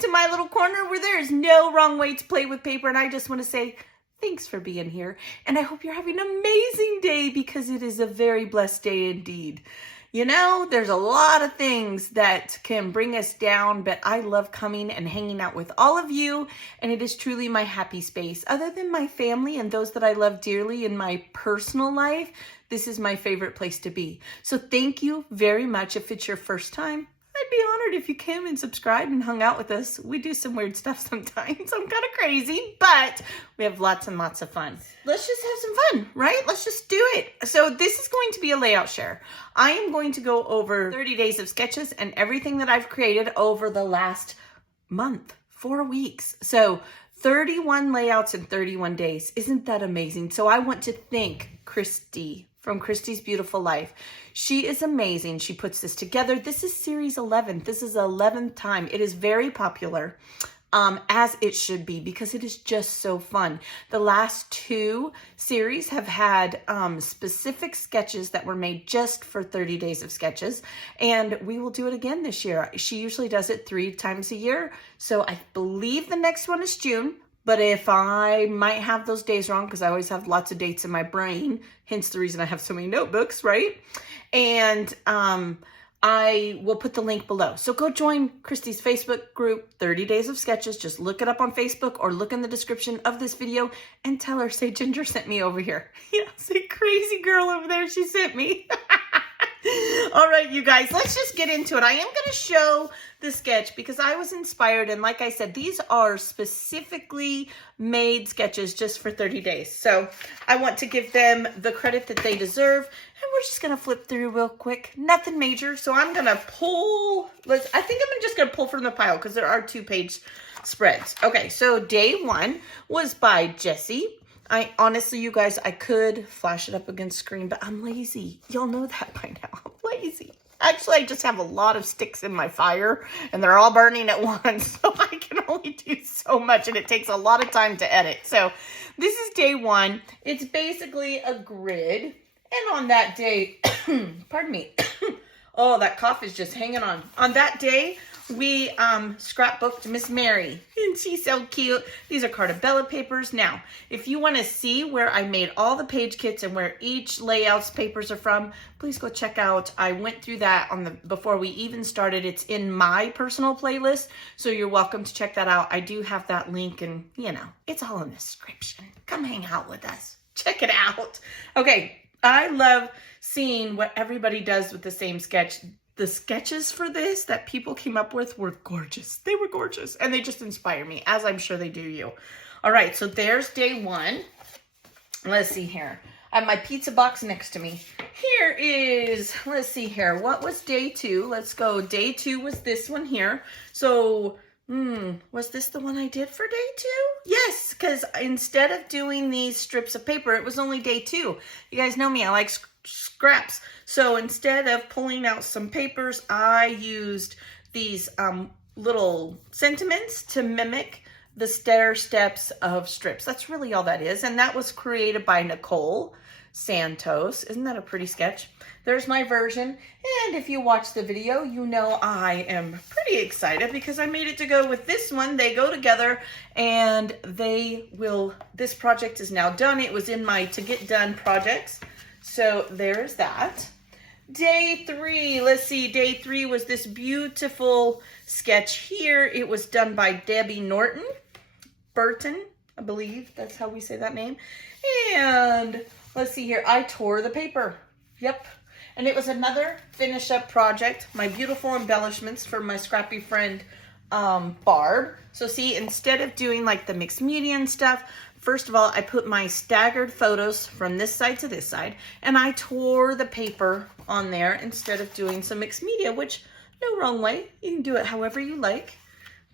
into my little corner where there is no wrong way to play with paper. And I just want to say thanks for being here. And I hope you're having an amazing day because it is a very blessed day indeed. You know, there's a lot of things that can bring us down, but I love coming and hanging out with all of you, and it is truly my happy space. Other than my family and those that I love dearly in my personal life, this is my favorite place to be. So thank you very much. If it's your first time, I'd be honored if you came and subscribed and hung out with us. We do some weird stuff sometimes. I'm kind of crazy, but we have lots and lots of fun. Let's just have some fun, right? Let's just do it. So this is going to be a layout share. I am going to go over 30 days of sketches and everything that I've created over the last month, 4 weeks. So 31 layouts in 31 days. Isn't that amazing? So I want to thank Christy from Christy's Beautiful Life. She is amazing. She puts this together. This is series 11. This is the 11th time. It is very popular, as it should be, because it is just so fun. The last 2 series have had specific sketches that were made just for 30 days of sketches, and we will do it again this year. She usually does it 3 times a year, so I believe the next one is June. But if I might have those days wrong, because I always have lots of dates in my brain, hence the reason I have so many notebooks, right? And I will put the link below. So go join Christy's Facebook group, 30 Days of Sketches. Just look it up on Facebook or look in the description of this video and tell her, say Ginger sent me over here. Yeah, say crazy girl over there, she sent me. All right, you guys, let's just get into it. I am going to show the sketch because I was inspired. And like I said, these are specifically made sketches just for 30 days. So I want to give them the credit that they deserve. And we're just going to flip through real quick. Nothing major. So I'm going to pull. I think I'm just going to pull from the pile because there are 2-page spreads. Okay, so day 1 was by Jessie. I honestly, you guys, I could flash it up against screen, but I'm lazy. Y'all know that by now. I'm lazy. Actually, I just have a lot of sticks in my fire, and they're all burning at once, so I can only do so much, and it takes a lot of time to edit. So this is day 1. It's basically a grid, and on that day, pardon me, oh, that cough is just hanging on. On that day, we scrapbooked Miss Mary, and she's so cute. These are Cartabella papers. Now, if you want to see where I made all the page kits and where each layout's papers are from, please go check out. I went through that before we even started. It's in my personal playlist, so you're welcome to check that out. I do have that link, and you know, it's all in the description. Come hang out with us. Check it out. Okay, I love seeing what everybody does with the same sketch. The sketches for this that people came up with were gorgeous. They were gorgeous, and they just inspire me, as I'm sure they do you. All right, so there's day 1. Let's see here. I have my pizza box next to me. Here is, let's see here. What was day 2? Let's go. Day 2 was this one here. So, was this the one I did for day 2? Yes, because instead of doing these strips of paper, it was only day 2. You guys know me. I like scraps. So instead of pulling out some papers, I used these little sentiments to mimic the stair steps of strips. That's really all that is. And that was created by Nicole Santos. Isn't that a pretty sketch? There's my version. And if you watch the video, you know I am pretty excited because I made it to go with this one. They go together and this project is now done. It was in my to get done projects. So there's that. Day 3, let's see, day 3 was this beautiful sketch here. It was done by Debbie Burton, I believe that's how we say that name. And let's see here, I tore the paper. Yep. And it was another finish up project, my beautiful embellishments for my scrappy friend Barb. So see, instead of doing like the mixed media and stuff, first of all, I put my staggered photos from this side to this side, and I tore the paper on there instead of doing some mixed media, which no wrong way. You can do it however you like.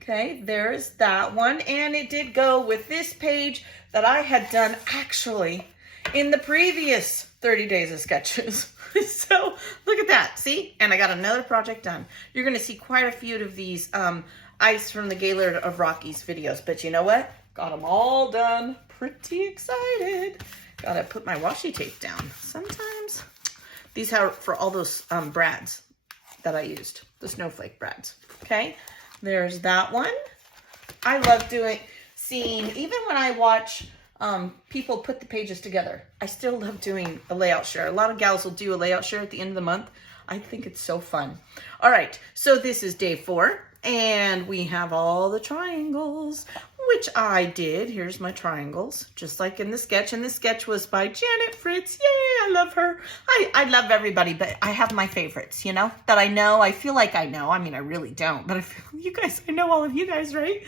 Okay, there's that one. And it did go with this page that I had done actually in the previous 30 days of sketches. So look at that, see? And I got another project done. You're gonna see quite a few of these Ice from the Gaylord of Rockies videos, but you know what? Got them all done. Pretty excited. Gotta put my washi tape down. Sometimes these are for all those brads that I used, the snowflake brads. Okay, there's that one. I love seeing, even when I watch people put the pages together, I still love doing a layout share. A lot of gals will do a layout share at the end of the month. I think it's so fun. All right, so this is day 4, and we have all the triangles, which I did. Here's my triangles, just like in the sketch. And the sketch was by Janet Fritz. Yay, I love her. I love everybody, but I have my favorites, you know, that I know. I feel like I know. I mean, I really don't, but I feel you guys, I know all of you guys, right?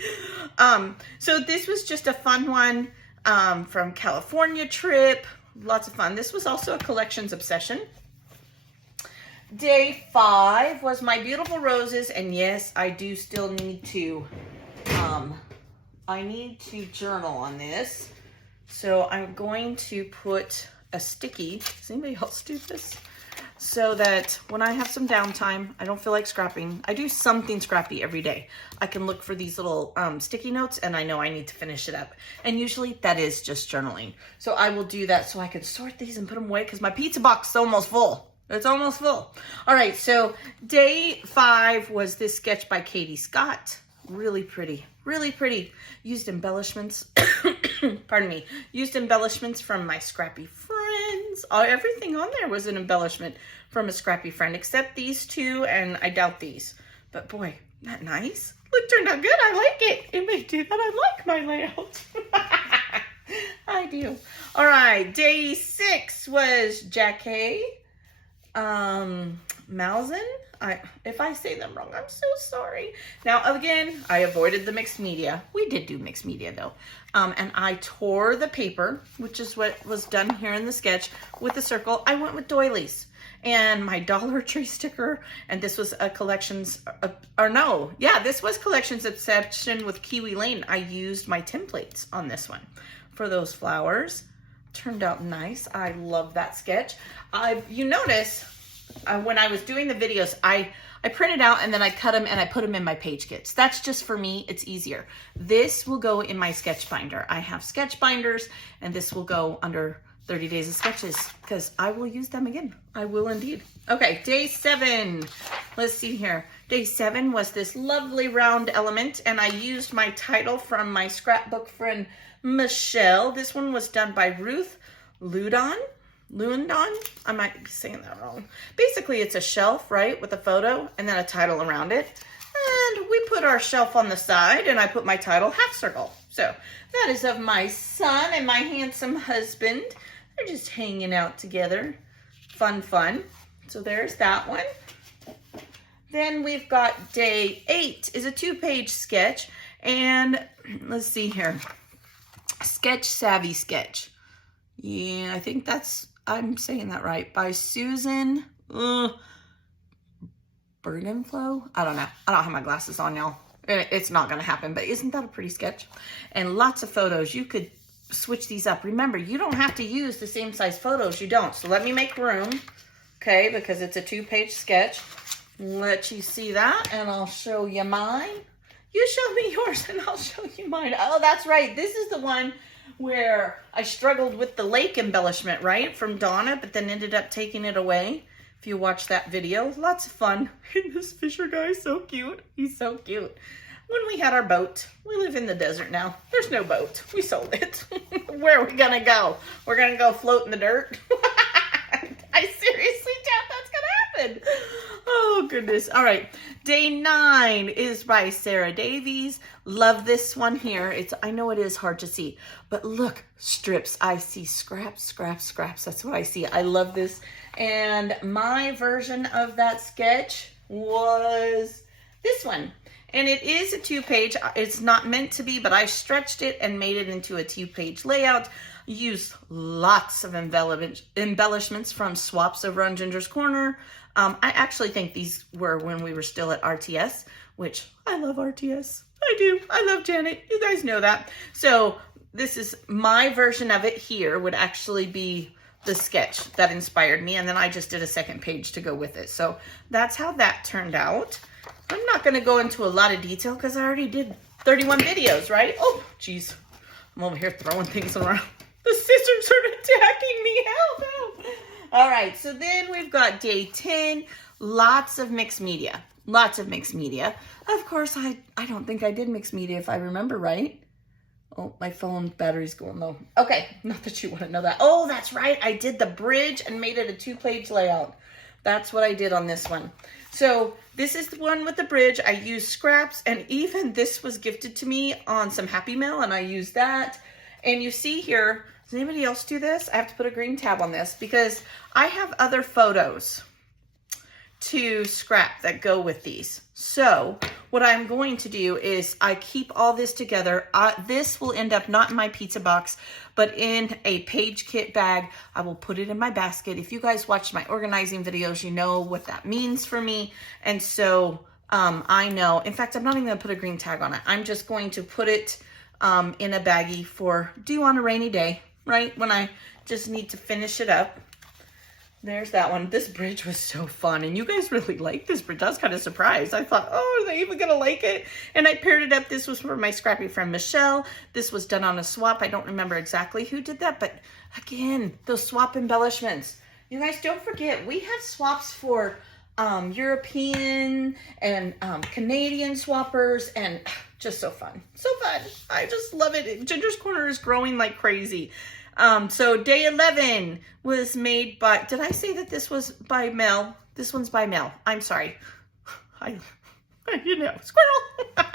So this was just a fun one from California trip. Lots of fun. This was also a collections obsession. Day 5 was my beautiful roses, and yes, I do still need to journal on this. So I'm going to put a sticky. Does anybody else do this? So that when I have some downtime, I don't feel like scrapping. I do something scrappy every day. I can look for these little sticky notes, and I know I need to finish it up. And usually that is just journaling. So I will do that so I can sort these and put them away, because my pizza box is almost full. It's almost full. All right, so day 5 was this sketch by Katie Scott. Really pretty, really pretty. Used embellishments, pardon me, used embellishments from my scrappy friends. Everything on there was an embellishment from a scrappy friend, except these 2, and I doubt these. But boy, isn't that nice? Look, turned out good. I like it. It may do that. I like my layout. I do. All right, day 6 was Jackie Malzin. If I say them wrong, I'm so sorry. Now, again, I avoided the mixed media. We did do mixed media though. And I tore the paper, which is what was done here in the sketch, with the circle. I went with doilies and my Dollar Tree sticker. And this was a collections, this was collections obsession with Kiwi Lane. I used my templates on this one for those flowers. Turned out nice. I love that sketch. You notice when I was doing the videos, I printed out and then I cut them and I put them in my page kits. That's just for me. It's easier. This will go in my sketch binder. I have sketch binders, and this will go under 30 days of sketches because I will use them again. I will indeed. Okay, day 7. Let's see here. Day 7 was this lovely round element, and I used my title from my scrapbook friend Michelle. This one was done by Ruth Ludon. I might be saying that wrong. Basically, it's a shelf, right, with a photo and then a title around it. And we put our shelf on the side, and I put my title half circle. So that is of my son and my handsome husband. They're just hanging out together. Fun, fun. So there's that one. Then we've got day 8 is a 2-page sketch. And let's see here. Sketch Savvy Sketch. Yeah, I think I'm saying that right. By Susan Bergenflow. I don't know. I don't have my glasses on, y'all. It's not going to happen, but isn't that a pretty sketch? And lots of photos. You could switch these up. Remember, you don't have to use the same size photos. You don't. So let me make room, okay, because it's a 2-page sketch. Let you see that, and I'll show you mine. You show me yours, and I'll show you mine. Oh, that's right. This is the one where I struggled with the lake embellishment, right, from Donna, but then ended up taking it away. If you watch that video, lots of fun. And this Fisher guy is so cute. He's so cute. When we had our boat, we live in the desert now. There's no boat. We sold it. Where are we going to go? We're going to go float in the dirt? I seriously doubt that's going to happen. Oh, goodness. All right. Day 9 is by Sarah Davies. Love this one here. I know it is hard to see, but look, strips. I see scraps, scraps, scraps. That's what I see. I love this. And my version of that sketch was this one. And it is a 2-page. It's not meant to be, but I stretched it and made it into a 2-page layout. Used lots of embellishments from swaps over on Ginger's Corner. I actually think these were when we were still at RTS, which I love RTS. I do. I love Janet. You guys know that. So this is my version of it here would actually be the sketch that inspired me. And then I just did a 2nd page to go with it. So that's how that turned out. I'm not going to go into a lot of detail because I already did 31 videos, right? Oh, geez. I'm over here throwing things around. The scissors are attacking me. Help, help. All right, so then we've got day 10, lots of mixed media. Lots of mixed media. Of course, I don't think I did mixed media if I remember right. Oh, my phone battery's going low. Okay, not that you want to know that. Oh, that's right. I did the bridge and made it a 2-page layout. That's what I did on this one. So this is the one with the bridge. I used scraps, and even this was gifted to me on some Happy Mail, and I used that. And you see here, does anybody else do this? I have to put a green tab on this because I have other photos to scrap that go with these. So what I'm going to do is I keep all this together. This will end up not in my pizza box, but in a page kit bag. I will put it in my basket. If you guys watch my organizing videos, you know what that means for me. And so I know, in fact, I'm not even gonna put a green tag on it. I'm just going to put it in a baggie for due on a rainy day, right? When I just need to finish it up. There's that one. This bridge was so fun, and you guys really like this bridge. I was kind of surprised. I thought, oh, are they even gonna like it? And I paired it up. This was for my scrappy friend Michelle. This was done on a swap. I don't remember exactly who did that, but again, those swap embellishments. You guys don't forget, we have swaps for European and Canadian swappers, and just so fun. So fun. I just love it. Ginger's Corner is growing like crazy. So day 11 was made by, did I say that this was by Mel? This one's by Mel. I'm sorry. You know, squirrel.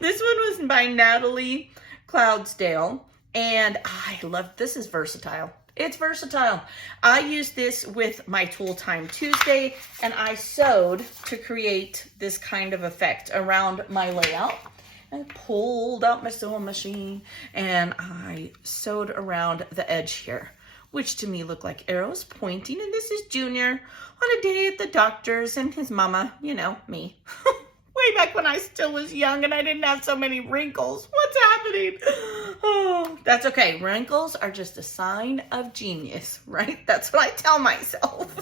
This one was by Natalie Cloudsdale. And I love, this is versatile. It's versatile. I used this with my Tool Time Tuesday, and I sewed to create this kind of effect around my layout. I pulled out my sewing machine and I sewed around the edge here, which to me looked like arrows pointing. And this is Junior on a day at the doctor's and his mama, you know, me. Way back when I still was young and I didn't have so many wrinkles. What's happening? Oh, that's okay. Wrinkles are just a sign of genius, right? That's what I tell myself.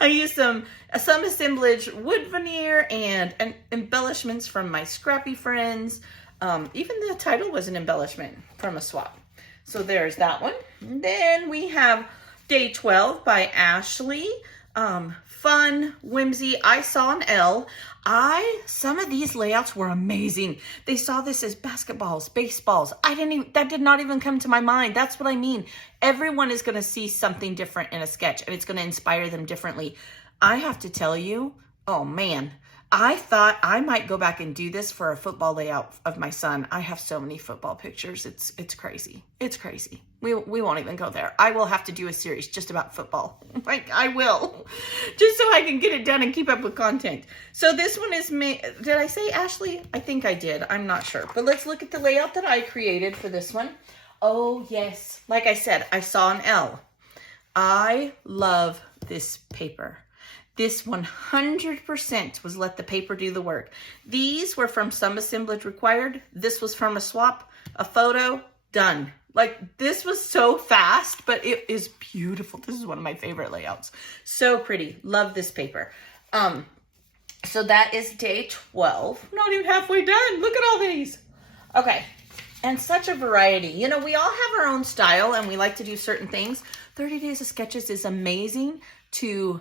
I used some assemblage wood veneer and embellishments from my scrappy friends. Even the title was an embellishment from a swap. So there's that one. And then we have day 12 by Ashley. Fun, whimsy. I saw an L. Some of these layouts were amazing. They saw this as basketballs, baseballs. That did not even come to my mind. That's what I mean. Everyone is going to see something different in a sketch, and it's going to inspire them differently. I have to tell you, oh man, I thought I might go back and do this for a football layout of my son. I have so many football pictures. It's crazy. It's crazy. We won't even go there. I will have to do a series just about football. Like, I will. Just so I can get it done and keep up with content. So this one is made, did I say Ashley? I think I did. I'm not sure. But let's look at the layout that I created for this one. Oh, yes. Like I said, I saw an L. I love this paper. This 100% was let the paper do the work. These were from some assemblage required. This was from a swap, a photo, done. Like, this was so fast, but it is beautiful. This is one of my favorite layouts. So pretty. Love this paper. So that is day 12. Not even halfway done. Look at all these. Okay. And such a variety. You know, we all have our own style and we like to do certain things. 30 Days of Sketches is amazing to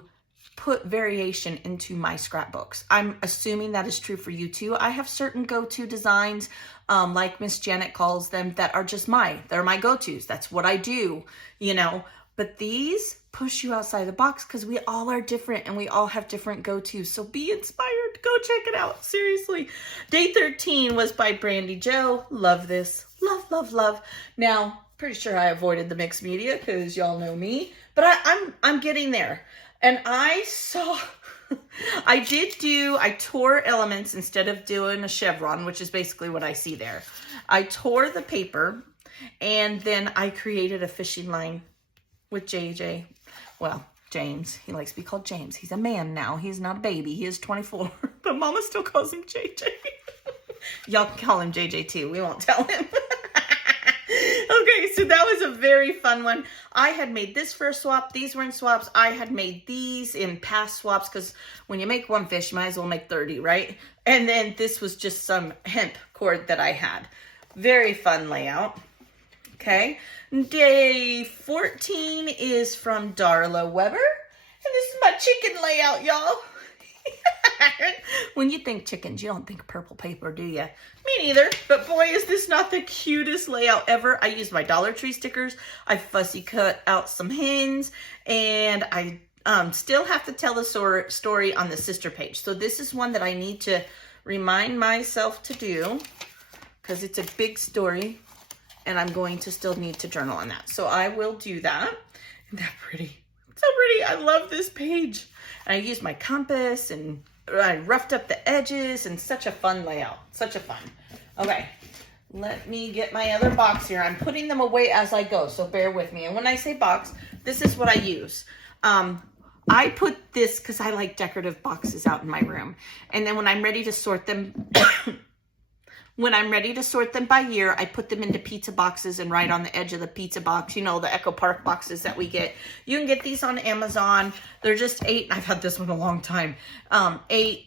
put variation into my scrapbooks. I'm assuming that is true for you too. I have certain go-to designs, like Miss Janet calls them, that are just they're my go-tos. That's what I do, you know. But these push you outside the box because we all are different and we all have different go-tos. So be inspired. Go check it out. Seriously. Day 13 was by Brandy Joe. Love this. Love, love, love. Now, pretty sure I avoided the mixed media because y'all know me. But I'm getting there. And I saw, I tore elements instead of doing a chevron, which is basically what I see there. I tore the paper and then I created a fishing line with JJ. Well, James. He likes to be called James. He's a man now. He's not a baby. He is 24. But Mama still calls him JJ. Y'all can call him JJ too. We won't tell him. Okay, so that was a very fun one. I had made this for a swap. These were in swaps. I had made these in past swaps because when you make one fish, you might as well make 30, right? And then this was just some hemp cord that I had. Very fun layout. Okay. Day 14 is from Darla Weber. And this is my chicken layout, y'all. When you think chickens, you don't think purple paper, do you? Me neither. But boy, is this not the cutest layout ever. I used my Dollar Tree stickers. I fussy cut out some hens. And I still have to tell the story on the sister page. So this is one that I need to remind myself to do, because it's a big story. And I'm going to still need to journal on that. So I will do that. Isn't that pretty? So pretty. I love this page. And I used my compass and I roughed up the edges, and such a fun layout. Such a fun. Okay. Let me get my other box here. I'm putting them away as I go, so bear with me. And when I say box, this is what I use. I put this because I like decorative boxes out in my room. And then when I'm ready to sort them, by year, I put them into pizza boxes and right on the edge of the pizza box, you know, the Echo Park boxes that we get. You can get these on Amazon. They're just $8. I've had this one a long time. $8,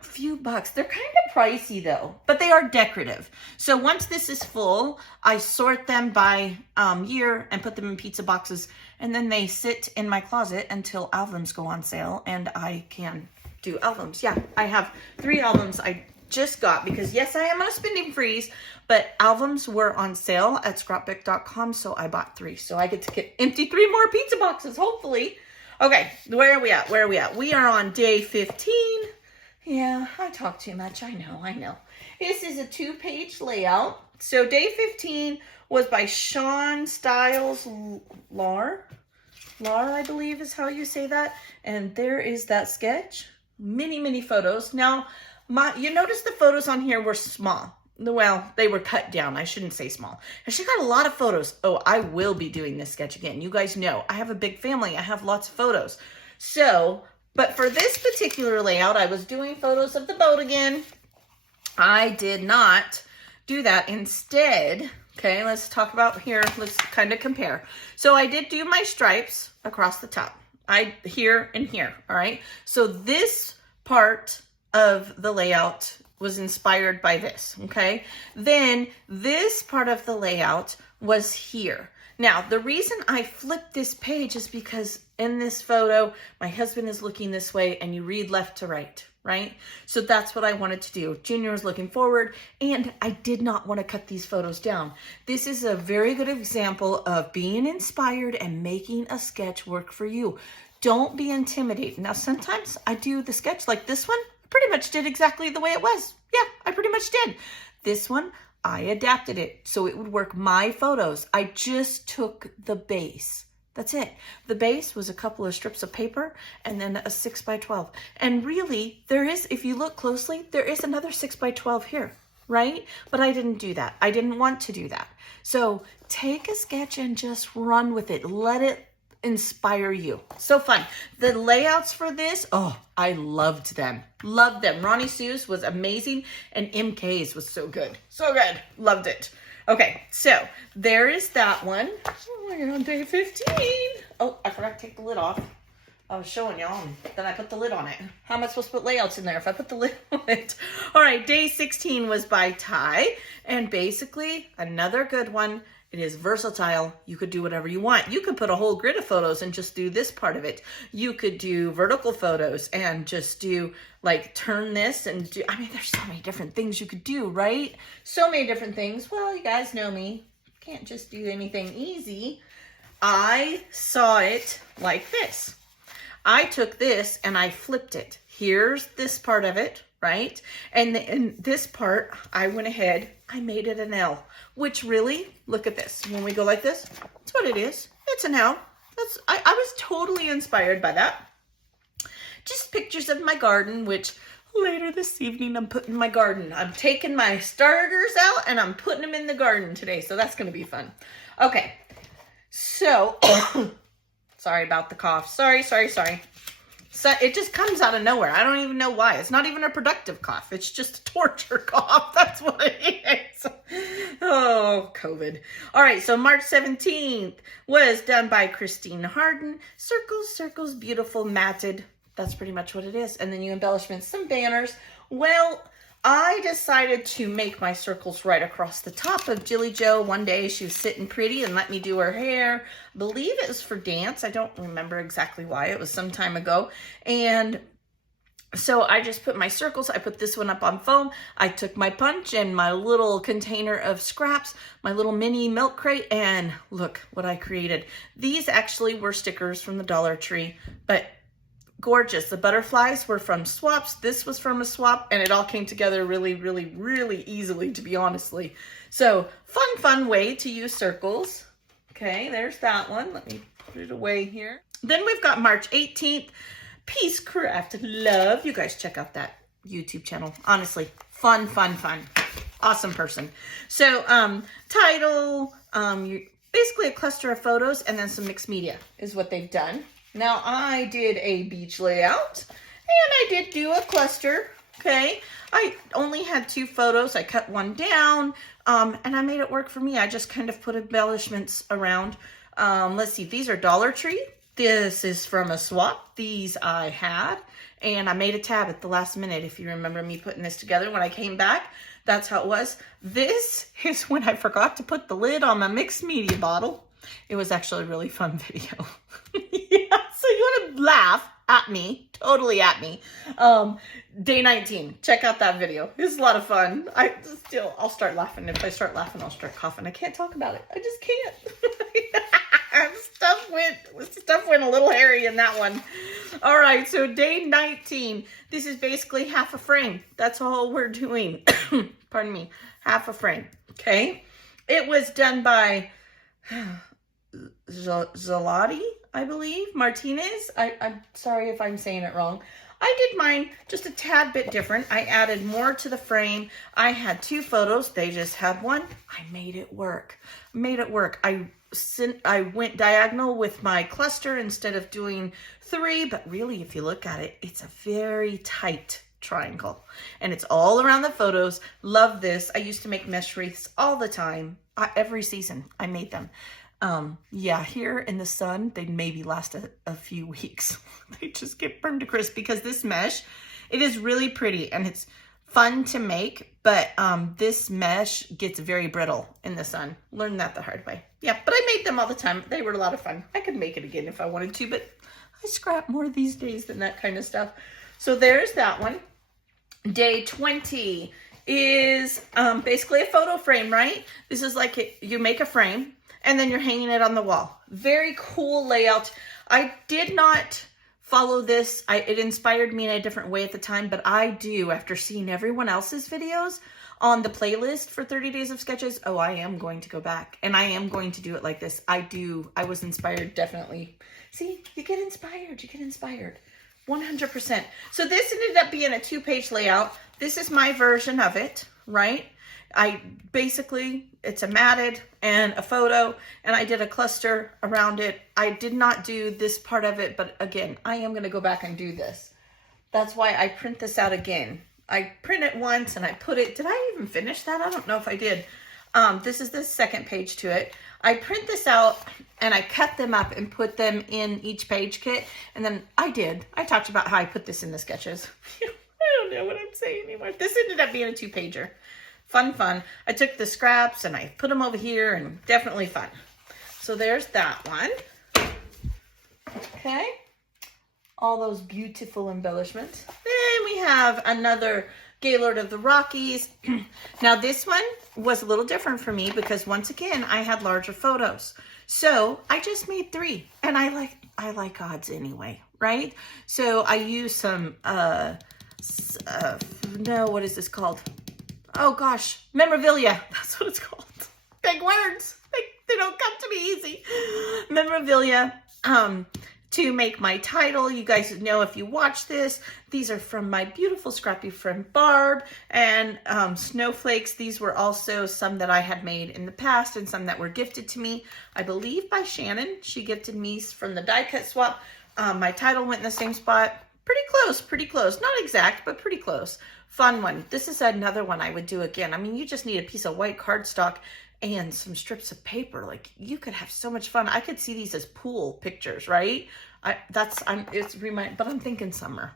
few bucks. They're kind of pricey though, but they are decorative. So once this is full, I sort them by year and put them in pizza boxes. And then they sit in my closet until albums go on sale and I can do albums. Yeah, I have 3 albums I just got, because yes, I am on a spending freeze, but albums were on sale at scrapbook.com, so I bought 3. So I get to get empty 3 more pizza boxes, hopefully. Okay, where are we at? Where are we at? We are on day 15. Yeah, I talk too much. I know. This is a 2-page layout. So day 15 was by Sean Stiles Lar, I believe is how you say that. And there is that sketch. Many photos. Now, you notice the photos on here were small. Well, they were cut down. I shouldn't say small. And she got a lot of photos. Oh, I will be doing this sketch again. You guys know I have a big family. I have lots of photos. So, but for this particular layout, I was doing photos of the boat again. I did not do that. Instead, okay, let's talk about here. Let's kind of compare. So I did do my stripes across the top. Here and here, all right? So this part of the layout was inspired by this, okay? Then this part of the layout was here. Now, the reason I flipped this page is because in this photo, my husband is looking this way and you read left to right, right? So that's what I wanted to do. Junior was looking forward and I did not want to cut these photos down. This is a very good example of being inspired and making a sketch work for you. Don't be intimidated. Now, sometimes I do the sketch like this one. Pretty much did exactly the way it was. Yeah, I pretty much did. This one, I adapted it so it would work my photos. I just took the base. That's it. The base was a couple of strips of paper and then a 6x12. And really, there is, if you look closely, there is another 6x12 here, right? But I didn't do that. I didn't want to do that. So take a sketch and just run with it. Let it inspire you. So fun. The layouts for this, oh, I loved them. Loved them. Ronnie Sue's was amazing and MK's was so good. So good. Loved it. Okay, so there is that one. Oh, we're on day 15. Oh, I forgot to take the lid off. I was showing y'all and then I put the lid on it. How am I supposed to put layouts in there if I put the lid on it? All right, day 16 was by Ty, and basically another good one. It is versatile. You could do whatever you want. You could put a whole grid of photos and just do this part of it. You could do vertical photos and just do like turn this and do, I mean, there's so many different things you could do, right? So many different things. Well, you guys know me. Can't just do anything easy. I saw it like this. I took this and I flipped it. Here's this part of it, right? And in this part, I went ahead, I made it an L. Which really, look at this. When we go like this, that's what it is. It's an L. I was totally inspired by that. Just pictures of my garden, which later this evening I'm putting in my garden. I'm taking my starters out and I'm putting them in the garden today. So that's going to be fun. Okay. So, sorry about the cough. Sorry. So it just comes out of nowhere. I don't even know why. It's not even a productive cough. It's just a torture cough. That's what it is. Oh, COVID. All right, so March 17th was done by Christine Harden. Circles, beautiful, matted. That's pretty much what it is. And then you embellishments, some banners. Well, I decided to make my circles right across the top of Jilly Joe. One day she was sitting pretty and let me do her hair. I believe it was for dance. I don't remember exactly why. It was some time ago. And so I just put my circles. I put this one up on foam. I took my punch and my little container of scraps, my little mini milk crate, and look what I created. These actually were stickers from the Dollar Tree, but gorgeous. The butterflies were from swaps. This was from a swap, and it all came together really, really, really easily, to be honestly. So fun way to use circles. Okay, there's that one. Let me put it away here. Then we've got March 18th, Peace Craft Love. You guys check out that YouTube channel. Honestly, fun. Awesome person. So title, basically a cluster of photos and then some mixed media is what they've done. Now, I did a beach layout, and I did do a cluster, okay? I only had 2 photos. I cut one down, and I made it work for me. I just kind of put embellishments around. Let's see, these are Dollar Tree. This is from a swap. These I had, and I made a tab at the last minute, if you remember me putting this together when I came back. That's how it was. This is when I forgot to put the lid on my mixed media bottle. It was actually a really fun video. Yeah, so you want to laugh at me, totally at me. Day 19, check out that video. It was a lot of fun. I'll start laughing. If I start laughing, I'll start coughing. I can't talk about it. I just can't. Stuff went a little hairy in that one. All right, so day 19. This is basically half a frame. That's all we're doing. Pardon me, half a frame, okay? It was done by Zalati, I believe, Martinez. I'm sorry if I'm saying it wrong. I did mine just a tad bit different. I added more to the frame. I had 2 photos. They just had one. I made it work. I went diagonal with my cluster instead of doing 3, but really, if you look at it, it's a very tight triangle, and it's all around the photos. Love this. I used to make mesh wreaths all the time. Every season I made them. Yeah, here in the sun, they maybe last a few weeks. They just get burned to crisp because this mesh, it is really pretty and it's fun to make, but this mesh gets very brittle in the sun. Learned that the hard way. Yeah, but I made them all the time. They were a lot of fun. I could make it again if I wanted to, but I scrap more these days than that kind of stuff. So there's that one. Day 20 is basically a photo frame, right? This is like you make a frame and then you're hanging it on the wall. Very cool layout. I did not follow this. It inspired me in a different way at the time, but I do, after seeing everyone else's videos on the playlist for 30 Days of Sketches, oh, I am going to go back and I am going to do it like this. I was inspired, definitely. See, you get inspired. 100%. So this ended up being a 2-page layout. This is my version of it, right? It's a matted and a photo, and I did a cluster around it. I did not do this part of it, but again, I am going to go back and do this. That's why I print this out again. I print it once and I put it, did I even finish that? I don't know if I did. This is the second page to it. I print this out and I cut them up and put them in each page kit. And then I talked about how I put this in the sketches. I don't know what I'm saying anymore. This ended up being a 2-pager. Fun. I took the scraps and I put them over here, and definitely fun. So there's that one. Okay. All those beautiful embellishments. Then we have another Gaylord of the Rockies. Now this one was a little different for me because once again, I had larger photos. So I just made 3, and I like odds anyway, right? So I used some, what is this called? Oh gosh, memorabilia. That's what it's called. Big words. They don't come to me easy. Memorabilia to make my title. You guys know if you watch this, these are from my beautiful scrappy friend Barb, and snowflakes. These were also some that I had made in the past and some that were gifted to me, I believe by Shannon. She gifted me from the die cut swap. My title went in the same spot. Pretty close. Not exact, but pretty close. Fun one. This is another one I would do again. I mean, you just need a piece of white cardstock and some strips of paper. Like, you could have so much fun. I could see these as pool pictures, right? But I'm thinking summer.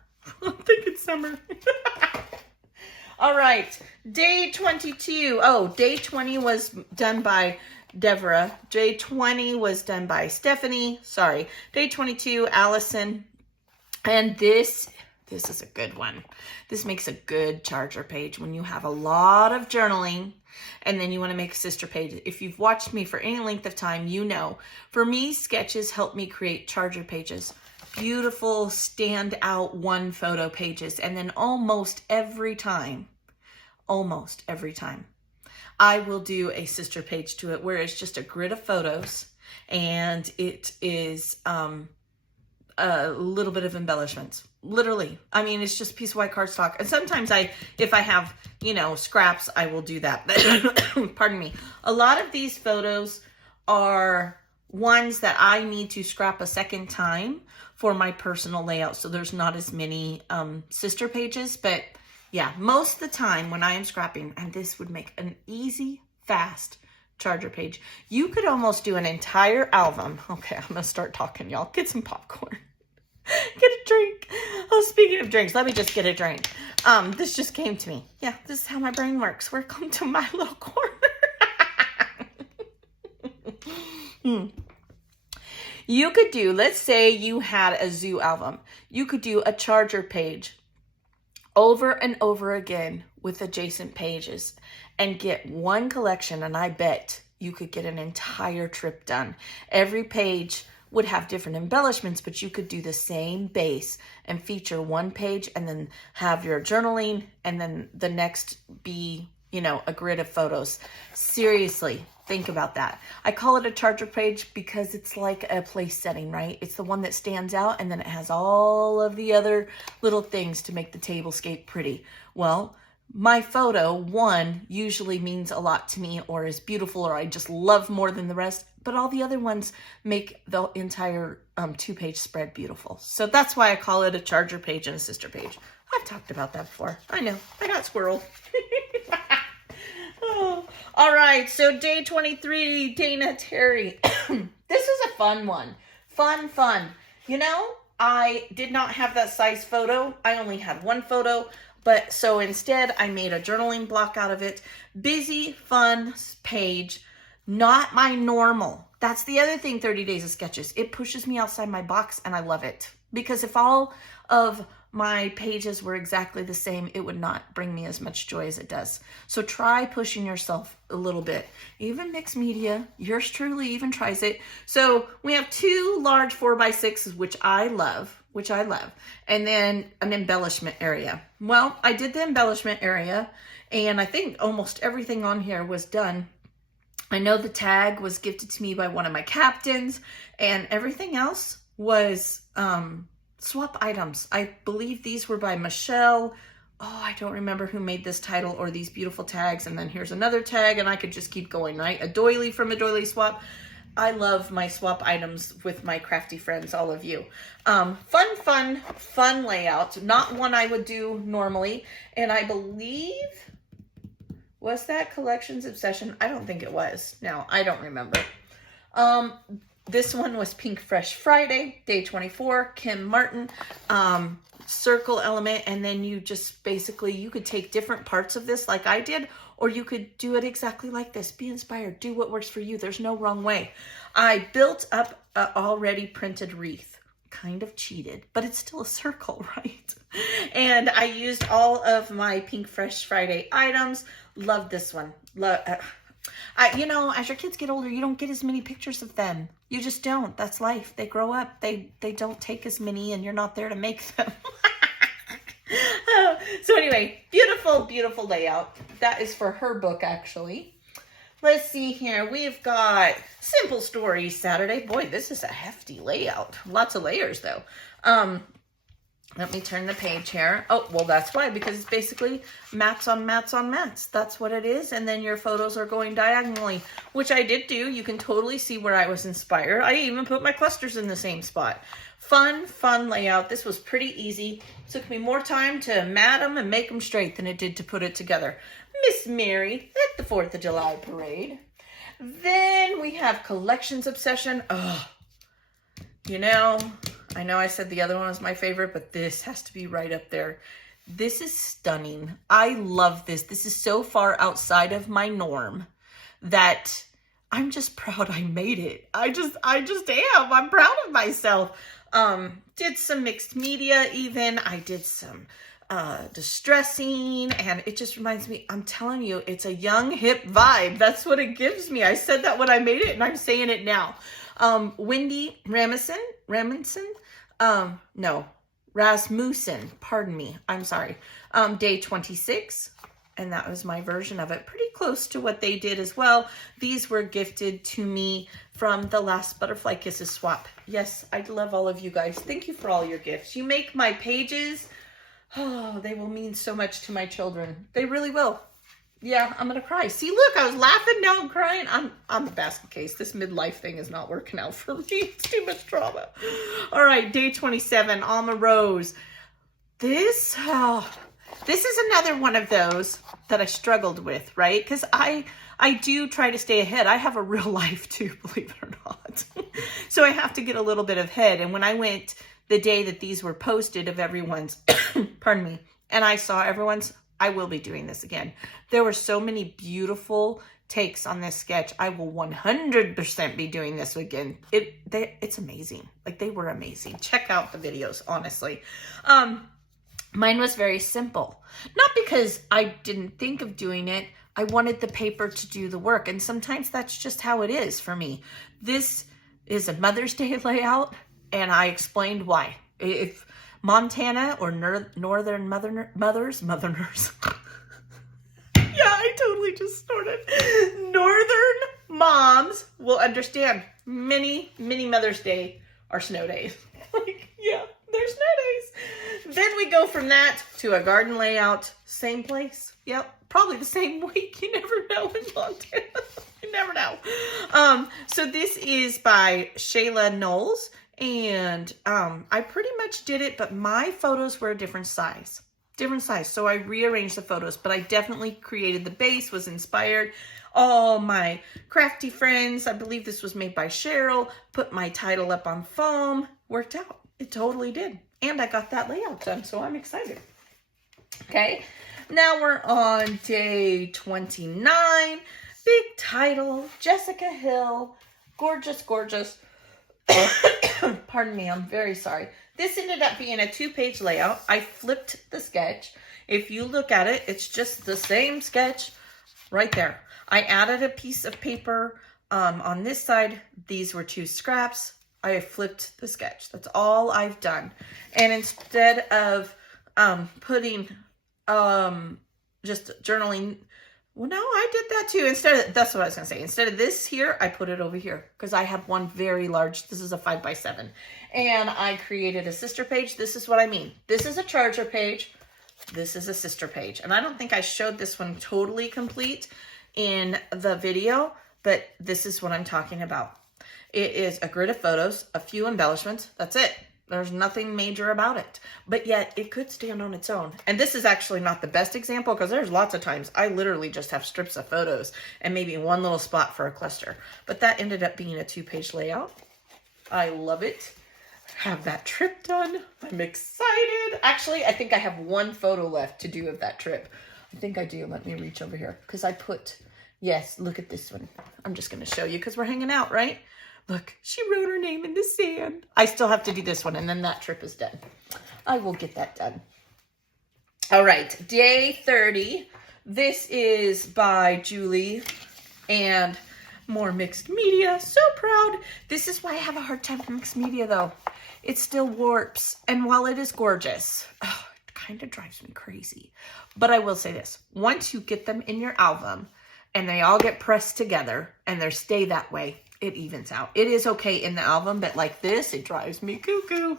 All right, day 22. Oh, day 20 was done by Deborah. Day 20 was done by Stephanie. Sorry. Day 22, Allison. And this is a good one. This makes a good charger page when you have a lot of journaling and then you want to make a sister page. If you've watched me for any length of time, you know, for me, sketches help me create charger pages. Beautiful, stand out one photo pages. And then almost every time, I will do a sister page to it where it's just a grid of photos and it is a little bit of embellishments. Literally. I mean, it's just a piece of white cardstock. And sometimes if I have, you know, scraps, I will do that. Pardon me. A lot of these photos are ones that I need to scrap a second time for my personal layout. So there's not as many sister pages, but yeah, most of the time when I am scrapping, and this would make an easy, fast charger page. You could almost do an entire album. Okay, I'm gonna start talking, y'all. Get some popcorn. Get a drink. Oh, speaking of drinks, let me just get a drink. This just came to me. Yeah, this is how my brain works. Welcome to my little corner. You could do, let's say you had a zoo album. You could do a charger page over and over again with adjacent pages and get one collection, and I bet you could get an entire trip done. Every page would have different embellishments, but you could do the same base and feature one page and then have your journaling and then the next be, you know, a grid of photos. Seriously, think about that. I call it a charger page because it's like a place setting, right? It's the one that stands out and then it has all of the other little things to make the tablescape pretty. Well, my photo, one, usually means a lot to me or is beautiful or I just love more than the rest, but all the other ones make the entire 2-page spread beautiful. So that's why I call it a charger page and a sister page. I've talked about that before. I know, I got squirreled. Oh. All right, so day 23, Dana Terry. This is a fun one. Fun. You know, I did not have that size photo. I only had one photo. But so instead, I made a journaling block out of it. Busy, fun page, not my normal. That's the other thing, 30 Days of Sketches. It pushes me outside my box, and I love it. Because if all of my pages were exactly the same, it would not bring me as much joy as it does. So try pushing yourself a little bit. Even mixed media, yours truly even tries it. So we have 2 large 4x6s, which I love. And then an embellishment area. Well, I did the embellishment area and I think almost everything on here was done. I know the tag was gifted to me by one of my captains and everything else was swap items. I believe these were by Michelle. Oh, I don't remember who made this title or these beautiful tags. And then here's another tag and I could just keep going, right? A doily from a doily swap. I love my swap items with my crafty friends, all of you. Fun layout. Not one I would do normally. And I believe, was that Collections Obsession? I don't think it was. No, I don't remember. This one was Pink Fresh Friday, day 24, Kim Martin. Circle element, and then you just basically, you could take different parts of this like I did, or you could do it exactly like this. Be inspired. Do what works for you. There's no wrong way. I built up an already printed wreath. Kind of cheated, but it's still a circle, right? And I used all of my Pink Fresh Friday items. Love this one. You know, as your kids get older, you don't get as many pictures of them. You just don't. That's life. They grow up. They don't take as many, and you're not there to make them. So anyway, beautiful layout. That is for her book, actually. Let's see here. We've got Simple Stories Saturday. Boy, this is a hefty layout. Lots of layers, though. Let me turn the page here. Oh, well, that's why, because it's basically mats on mats on mats. That's what it is. And then your photos are going diagonally, which I did do. You can totally see where I was inspired. I even put my clusters in the same spot. Fun layout. This was pretty easy. It took me more time to mat them and make them straight than it did to put it together. Miss Mary at the 4th of July parade. Then we have Collections Obsession. Oh, you know, I know I said the other one was my favorite, but this has to be right up there. This is stunning. I love this. This is so far outside of my norm that I'm just proud I made it. I just am. I'm proud of myself. Did some mixed media even. I did some distressing, and it just reminds me, I'm telling you, it's a young hip vibe. That's what it gives me. I said that when I made it, and I'm saying it now. Wendy Rasmussen, pardon me, I'm sorry. Day 26, and that was my version of it. Pretty close to what they did as well. These were gifted to me from the last Butterfly Kisses swap. Yes, I love all of you guys. Thank you for all your gifts. You make my pages, oh, they will mean so much to my children. They really will. Yeah, I'm gonna cry. See, look, I was laughing, now I'm crying. I'm a basket case. This midlife thing is not working out for me. It's too much drama. All right, day 27, Alma Rose. This is another one of those that I struggled with, right? Because I do try to stay ahead. I have a real life too, believe it or not. So I have to get a little bit ahead. And when I went the day that these were posted of everyone's, pardon me, and I saw everyone's, I will be doing this again. There were so many beautiful takes on this sketch. I will 100% be doing this again. It's amazing. Like, they were amazing. Check out the videos, honestly. Mine was very simple. Not because I didn't think of doing it. I wanted the paper to do the work. And sometimes that's just how it is for me. This is a Mother's Day layout, and I explained why. If Montana or Northern mothers. Yeah, I totally just snorted. Northern moms will understand. Many Mother's Day are snow days. Like, yeah, they're snow days. Then we go from that to a garden layout. Same place. Yep, probably the same week. You never know in Montana. You never know. So this is by Shayla Knowles. And I pretty much did it, but my photos were a different size. So I rearranged the photos, but I definitely created the base, was inspired. All my crafty friends, I believe this was made by Cheryl, put my title up on foam, worked out. It totally did. And I got that layout done, so I'm excited. Okay, now we're on day 29. Big title, Jessica Hill, gorgeous. Pardon me, I'm very sorry. This ended up being a 2-page layout. I flipped the sketch. If you look at it, it's just the same sketch right there. I added a piece of paper on this side. These were 2 scraps. I flipped the sketch. That's all I've done. And instead of putting just journaling, well, no, I did that too. That's what I was going to say. Instead of this here, I put it over here because I have one very large. This is a 5x7. And I created a sister page. This is what I mean. This is a charger page. This is a sister page. And I don't think I showed this one totally complete in the video, but this is what I'm talking about. It is a grid of photos, a few embellishments. That's it. There's nothing major about it, but yet it could stand on its own. And this is actually not the best example because there's lots of times I literally just have strips of photos and maybe one little spot for a cluster. But that ended up being a 2-page layout. I love it. Have that trip done. I'm excited. Actually, I think I have one photo left to do of that trip. I think I do. Let me reach over here because I put, yes, look at this one. I'm just going to show you because we're hanging out, right? Look, she wrote her name in the sand. I still have to do this one, and then that trip is done. I will get that done. All right, day 30. This is by Julie and more mixed media. So proud. This is why I have a hard time with mixed media, though. It still warps, and while it is gorgeous, it kind of drives me crazy. But I will say this. Once you get them in your album, and they all get pressed together, and they stay that way, it evens out. It is okay in the album, but like this, it drives me cuckoo.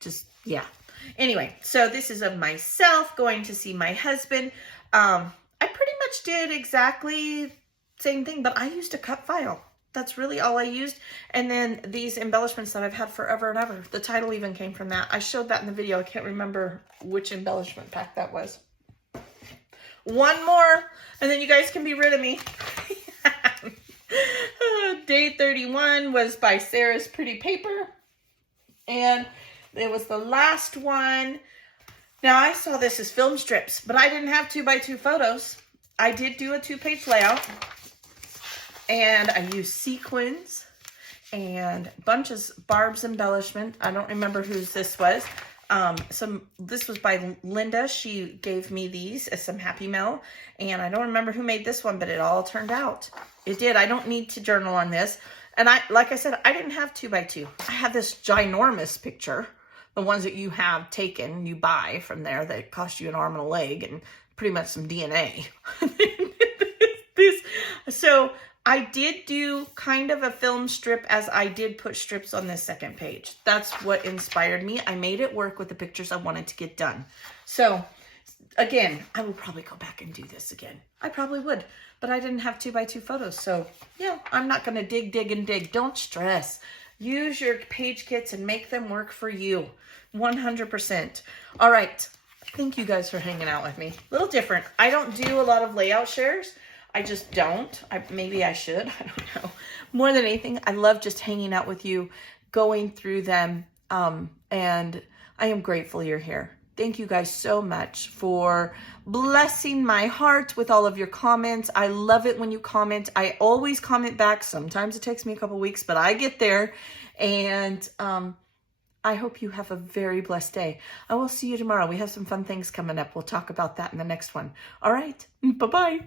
Just, yeah. Anyway, so this is of myself going to see my husband. I pretty much did exactly same thing, but I used a cut file. That's really all I used. And then these embellishments that I've had forever and ever. The title even came from that. I showed that in the video. I can't remember which embellishment pack that was. One more, and then you guys can be rid of me. Day 31 was by Sarah's Pretty Paper, and it was the last one. Now I saw this as film strips, but I didn't have 2x2 photos. I did do a 2-page layout, and I used sequins and bunches Barb's embellishment. I don't remember whose this was. This was by Linda. She gave me these as some Happy Mail, and I don't remember who made this one, but it all turned out. It did. I don't need to journal on this. And like I said, I didn't have 2x2. I have this ginormous picture, the ones that you have taken, you buy from there that cost you an arm and a leg and pretty much some DNA. So I did do kind of a film strip, as I did put strips on this second page. That's what inspired me. I made it work with the pictures I wanted to get done. So again, I will probably go back and do this again. I probably would, but I didn't have 2x2 photos. So yeah, I'm not going to dig. Don't stress. Use your page kits and make them work for you. 100%. All right. Thank you guys for hanging out with me. A little different. I don't do a lot of layout shares. I just don't. Maybe I should. I don't know. More than anything, I love just hanging out with you, going through them, and I am grateful you're here. Thank you guys so much for blessing my heart with all of your comments. I love it when you comment. I always comment back. Sometimes it takes me a couple weeks, but I get there. And I hope you have a very blessed day. I will see you tomorrow. We have some fun things coming up. We'll talk about that in the next one. All right. Bye-bye.